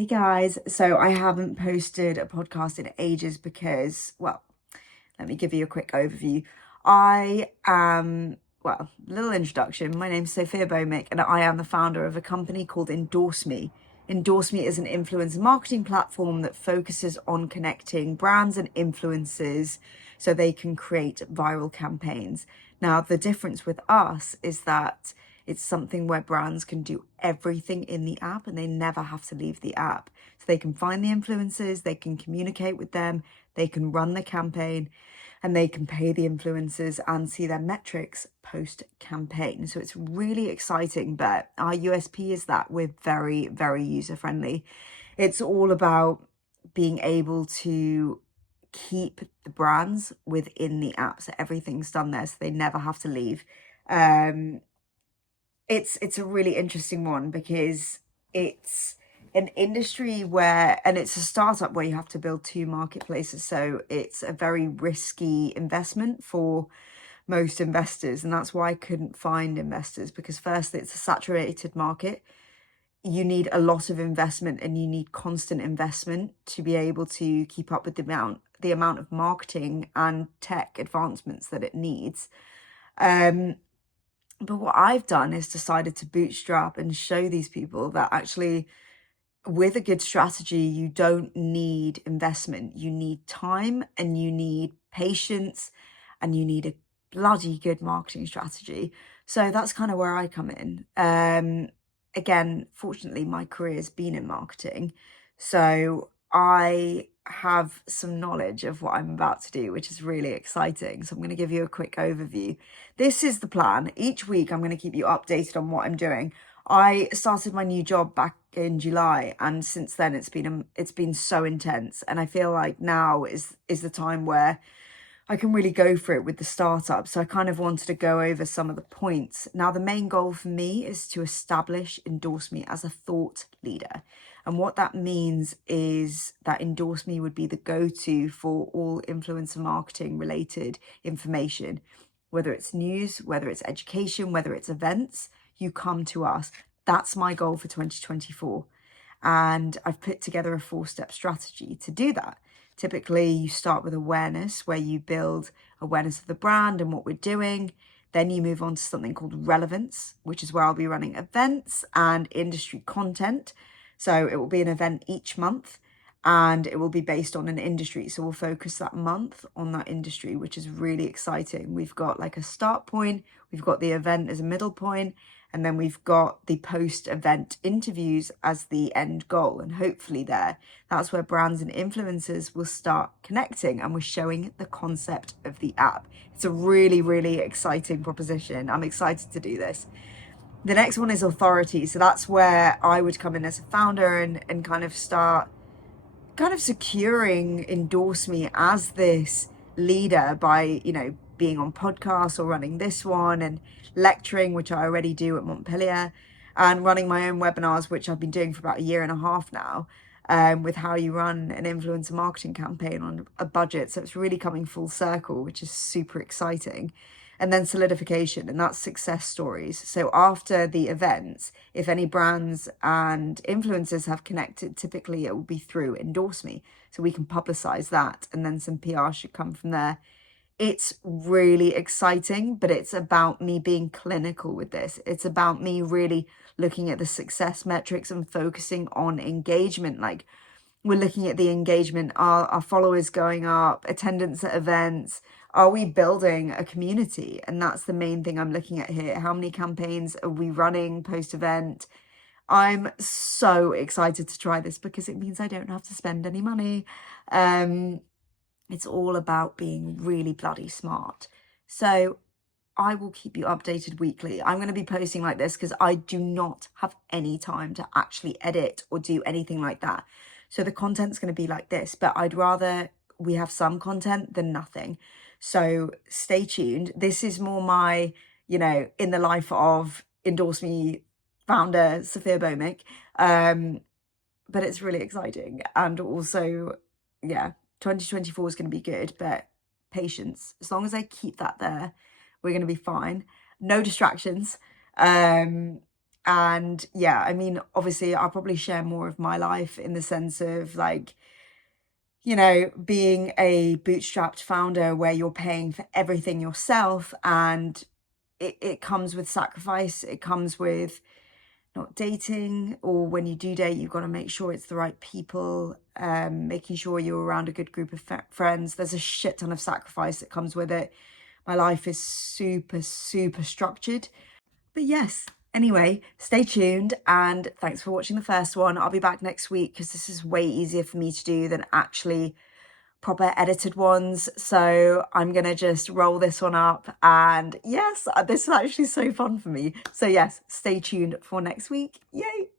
Hey guys, so I haven't posted a podcast in ages because, well, let me give you a quick overview. Little introduction. My name's Sophia Bomick and I am the founder of a company called Endorse Me. Endorse Me is an influencer marketing platform that focuses on connecting brands and influencers so they can create viral campaigns. Now, the difference with us is that it's something where brands can do everything in the app and they never have to leave the app. So they can find the influencers, they can communicate with them, they can run the campaign, and they can pay the influencers and see their metrics post campaign. So it's really exciting, but our USP is that we're very, very user friendly. It's all about being able to keep the brands within the app. So everything's done there, so they never have to leave. It's a really interesting one because it's an industry where, and it's a startup where you have to build two marketplaces. So it's a very risky investment for most investors. And that's why I couldn't find investors, because firstly, it's a saturated market. You need a lot of investment and you need constant investment to be able to keep up with the amount of marketing and tech advancements that it needs. But what I've done is decided to bootstrap and show these people that actually, with a good strategy, you don't need investment. You need time and you need patience and you need a bloody good marketing strategy. So that's kind of where I come in. Again, fortunately, my career has been in marketing. So I have some knowledge of what I'm about to do, which is really exciting. So I'm going to give you a quick overview. This is the plan. Each week, I'm going to keep you updated on what I'm doing. I started my new job back in July, and since then it's been so intense. And I feel like now is the time where I can really go for it with the startup. So I kind of wanted to go over some of the points. Now, the main goal for me is to establish Endorse Me as a thought leader. And what that means is that Endorse Me would be the go-to for all influencer marketing related information, whether it's news, whether it's education, whether it's events, you come to us. That's my goal for 2024. And I've put together a 4-step strategy to do that. Typically, you start with awareness, where you build awareness of the brand and what we're doing. Then you move on to something called relevance, which is where I'll be running events and industry content. So it will be an event each month and it will be based on an industry. So we'll focus that month on that industry, which is really exciting. We've got like a start point, we've got the event as a middle point, and then we've got the post-event interviews as the end goal. And hopefully that's where brands and influencers will start connecting, and we're showing the concept of the app. It's a really, really exciting proposition. I'm excited to do this. The next one is authority. So that's where I would come in as a founder and kind of start securing Endorse Me as this leader by, being on podcasts or running this one and lecturing, which I already do at Montpellier, and running my own webinars, which I've been doing for about a year and a half now, with how you run an influencer marketing campaign on a budget. So it's really coming full circle, which is super exciting. And then solidification, and that's success stories. So after the events, if any brands and influencers have connected, typically it will be through Endorse Me. So we can publicize that, and then some PR should come from there. It's really exciting, but it's about me being clinical with this. It's about me really looking at the success metrics and focusing on engagement. Like, we're looking at the engagement, our followers going up, attendance at events. Are we building a community? And that's the main thing I'm looking at here. How many campaigns are we running post-event? I'm so excited to try this because it means I don't have to spend any money. It's all about being really bloody smart. So I will keep you updated weekly. I'm going to be posting like this because I do not have any time to actually edit or do anything like that. So the content's going to be like this, but I'd rather we have some content than nothing. So stay tuned. This is more my, in the life of Endorse Me founder, Sophia Bomick. But it's really exciting. And also, yeah, 2024 is going to be good, but patience. As long as I keep that there, we're going to be fine. No distractions. And yeah, I mean, obviously, I'll probably share more of my life in the sense of like, you know, being a bootstrapped founder where you're paying for everything yourself, and it comes with sacrifice. It comes with not dating, or when you do date, you've got to make sure it's the right people, making sure you're around a good group of friends. There's a shit ton of sacrifice that comes with it. My life is super, super structured. But yes, anyway, stay tuned and thanks for watching the first one. I'll be back next week because this is way easier for me to do than actually proper edited ones. So I'm gonna just roll this one up, and yes, this is actually so fun for me. So yes, stay tuned for next week. Yay!